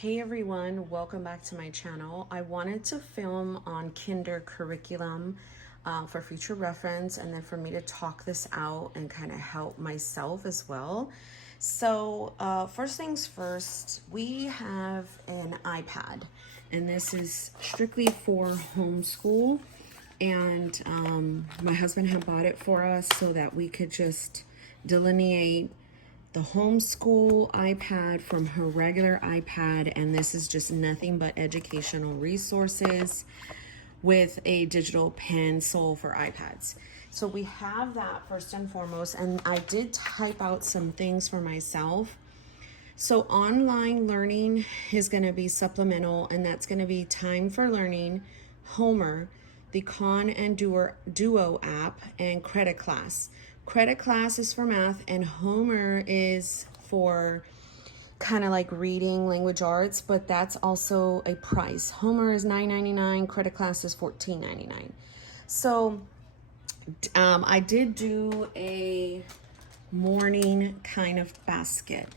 Hey everyone, welcome back to my channel. I wanted to film on kinder curriculum for future reference and then for me to talk this out and kind of help myself as well. So first things first, we have an iPad and this is strictly for homeschool, and my husband had bought it for us so that we could just delineate the homeschool iPad from her regular iPad, and this is just nothing but educational resources with a digital pencil for iPads. So we have that first and foremost, and I did type out some things for myself. So online learning is going to be supplemental, and that's going to be Time for Learning, Homer, the Con and Duo app, and Credit Class. Credit Class is for math, and Homer is for kind of like reading, language arts, but that's also a price. Homer is $9.99, Credit Class is $14.99. So I did do a morning kind of basket.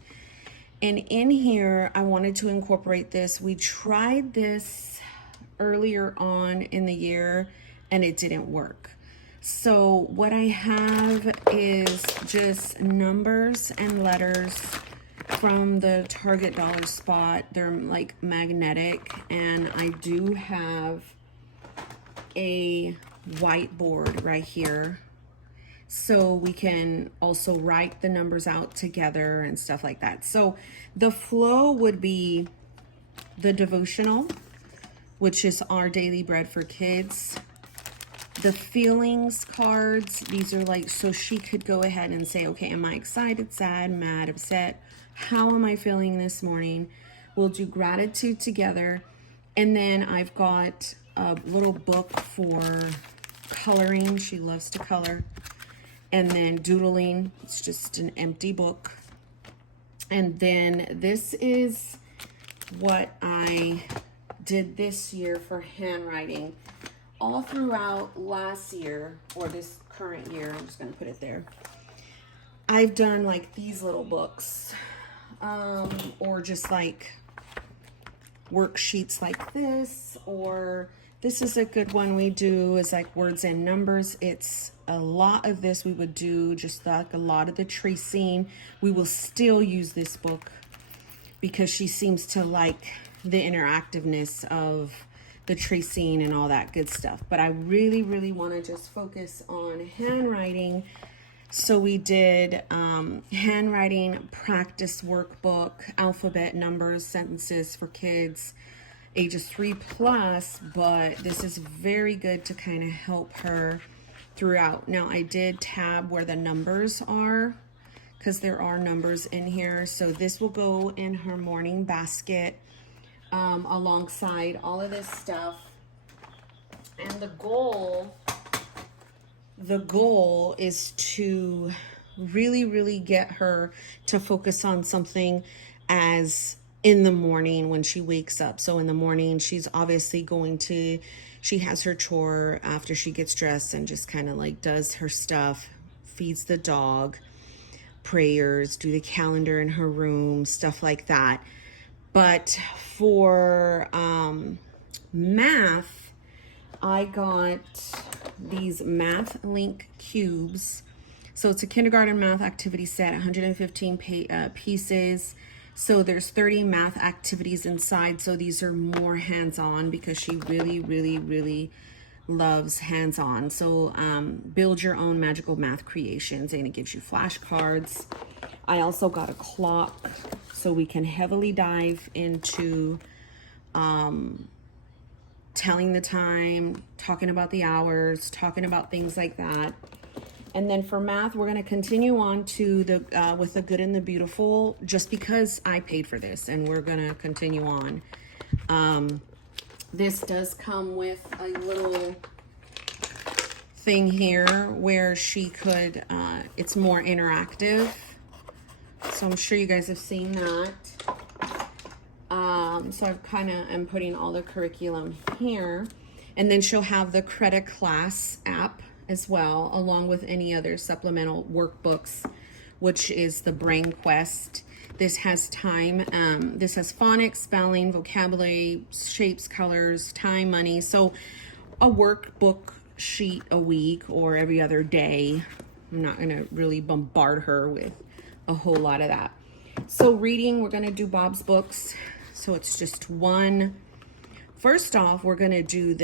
And in here, I wanted to incorporate this. We tried this earlier on in the year and it didn't work. So what I have is just numbers and letters from the Target dollar spot. They're like magnetic, and I do have a whiteboard right here, so we can also write the numbers out together and stuff like that. So the flow would be the devotional, which is our daily bread for kids. The feelings cards, these are like, so she could go ahead and say, okay, am I excited, sad, mad, upset? How am I feeling this morning? We'll do gratitude together. And then I've got a little book for coloring. She loves to color. And then doodling, it's just an empty book. And then this is what I did this year for handwriting. All throughout last year, or this current year, I'm just gonna put it there, I've done like these little books, or just like worksheets like this, or this is a good one we do is like words and numbers. It's a lot of this we would do, just like a lot of the tracing. We will still use this book because she seems to like the interactiveness of the tracing and all that good stuff. But I really, really want to just focus on handwriting. So we did handwriting practice workbook, alphabet, numbers, sentences for kids ages 3+, but this is very good to kind of help her throughout. Now I did tab where the numbers are because there are numbers in here. So this will go in her morning basket alongside all of this stuff. And the goal is to really get her to focus on something as in the morning when she wakes up. So in the morning, she's obviously she has her chore after she gets dressed and just kind of like does her stuff, feeds the dog, prayers, do the calendar in her room, stuff like that. But for math, I got these Math Link cubes. So it's a kindergarten math activity set, 115 pieces. So there's 30 math activities inside. So these are more hands-on because she really loves hands-on. So build your own magical math creations, and it gives you flashcards. I also got a clock so we can heavily dive into telling the time, talking about the hours, talking about things like that. And then for math, we're going to continue on to the with the good and the beautiful, just because I paid for this, and we're going to continue on. This does come with a little thing here where she could, it's more interactive. So I'm sure you guys have seen that. So I've kind of am putting all the curriculum here. And then she'll have the Credit Class app as well, along with any other supplemental workbooks, which is the Brain Quest. this has time. This has phonics, spelling, vocabulary, shapes, colors, time, money. So a workbook sheet a week or every other day. I'm not gonna really bombard her with a whole lot of that. So reading, we're gonna do Bob's books. So it's just one. First off, we're gonna do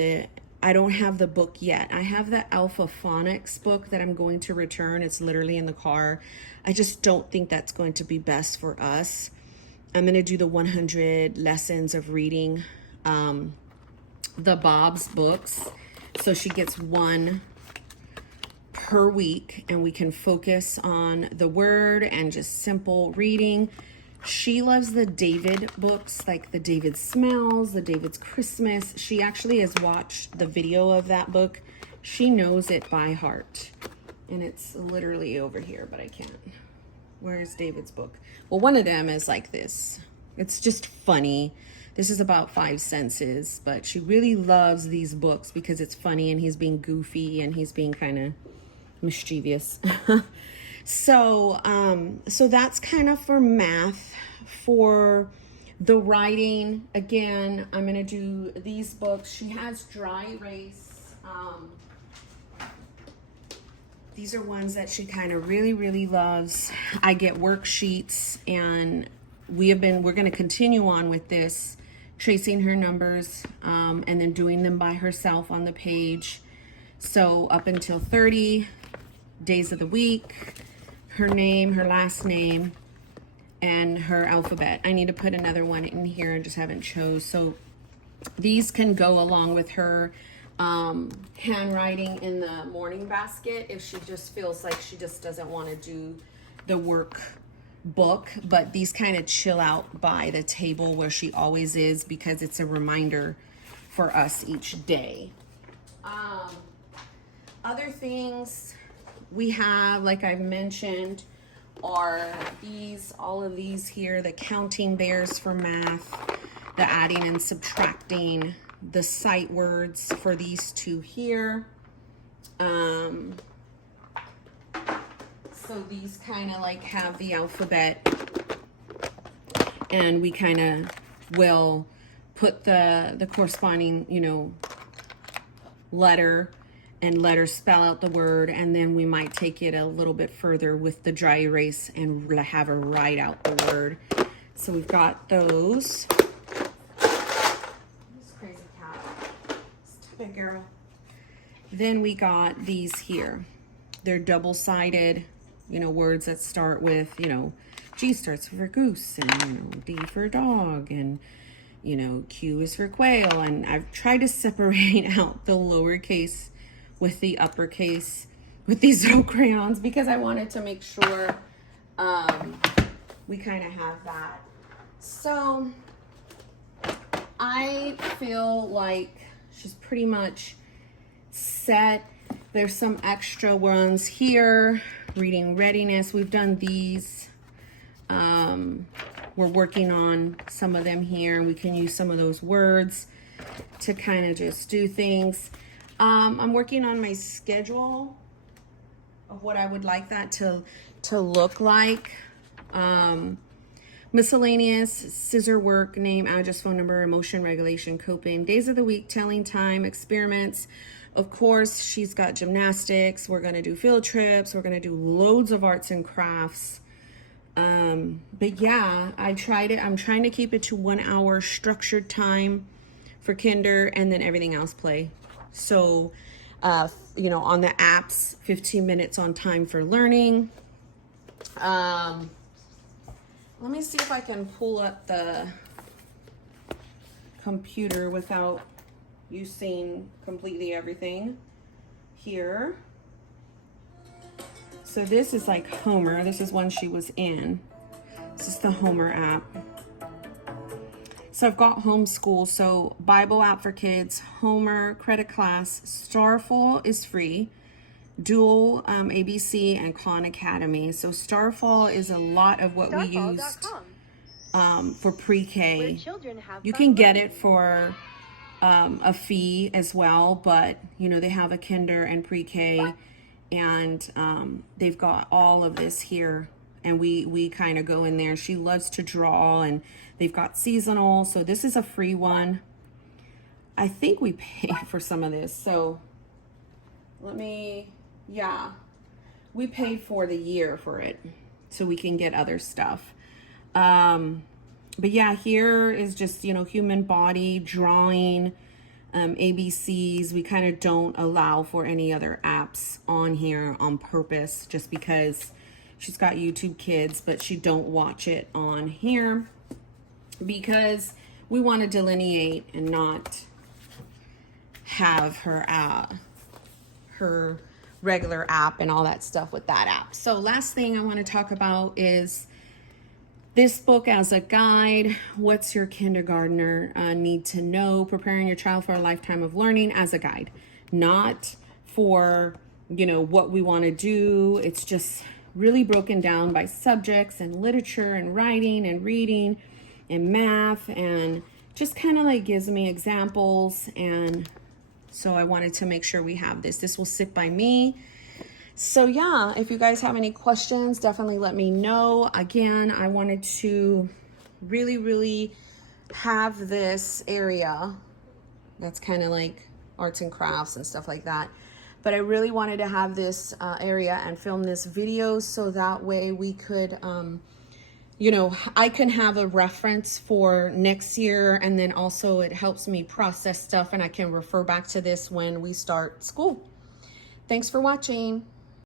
I don't have the book yet. I have the Alpha Phonics book that I'm going to return. It's literally in the car. I just don't think that's going to be best for us. I'm gonna do the 100 lessons of reading, the Bob's books. So she gets one per week and we can focus on the word and just simple reading. She loves the David books, like the David Smells, the David's Christmas. She actually has watched the video of that book. She knows it by heart. And it's literally over here, but I can't. Where's David's book? Well, one of them is like this. It's just funny. This is about 5 senses, but she really loves these books because it's funny and he's being goofy and he's being kind of mischievous. So that's kind of for math. For the writing, again, I'm gonna do these books. She has dry erase. These are ones that she kind of really loves. I get worksheets, and we're gonna continue on with this, tracing her numbers, and then doing them by herself on the page. So up until 30 days of the week, her name, her last name, and her alphabet. I need to put another one in here. I just haven't chose. So these can go along with her handwriting in the morning basket if she just feels like she just doesn't want to do the work book. But these kind of chill out by the table where she always is because it's a reminder for us each day. Other things we have, like I mentioned, are all of these here, the counting bears for math, the adding and subtracting, the sight words for these two here. So these kind of like have the alphabet, and we kind of will put the corresponding, letter and let her spell out the word, and then we might take it a little bit further with the dry erase and have her write out the word. So we've got those. This crazy cat. Stop it, girl. Then we got these here. They're double-sided, words that start with, G starts for goose, and, D for dog, and, Q is for quail. And I've tried to separate out the lowercase with the uppercase with these little crayons because I wanted to make sure we kind of have that. So I feel like she's pretty much set. There's some extra ones here. Reading readiness, we've done these. We're working on some of them here. We can use some of those words to kind of just do things. I'm working on my schedule of what I would like that to look like. Miscellaneous, scissor work, name, address, phone number, emotion regulation, coping, days of the week, telling time, experiments. Of course, she's got gymnastics. We're going to do field trips. We're going to do loads of arts and crafts. But yeah, I'm trying to keep it to 1 hour structured time for kinder, and then everything else play. So, on the apps, 15 minutes on time for learning. Let me see if I can pull up the computer without you seeing completely everything here. So this is like Homer. This is one she was in. This is the Homer app. So I've got Homeschool, so Bible app for kids, Homer, credit class, Starfall is free, Dual, ABC, and Khan Academy. So Starfall is a lot of what we used for pre-K. You can get it for a fee as well, but they have a kinder and pre-K, and they've got all of this here and we kind of go in there. She loves to draw, and they've got seasonal. So this is a free one. I think we pay for some of this. So yeah, we paid for the year for it so we can get other stuff. But yeah, here is just, you know, human body drawing, ABCs. We kind of don't allow for any other apps on here on purpose, just because she's got YouTube Kids, but she don't watch it on here because we want to delineate and not have her regular app and all that stuff with that app. So last thing I want to talk about is this book as a guide. What's your kindergartner need to know? Preparing your child for a lifetime of learning as a guide, not for, you know, what we want to do. It's just really broken down by subjects and literature and writing and reading and math, and just kind of like gives me examples. And so I wanted to make sure we have this. This will sit by me. So yeah, if you guys have any questions, definitely let me know. Again, I wanted to really have this area that's kind of like arts and crafts and stuff like that. But I really wanted to have this area and film this video so that way we could, you know, I can have a reference for next year, and then also it helps me process stuff and I can refer back to this when we start school. Thanks for watching.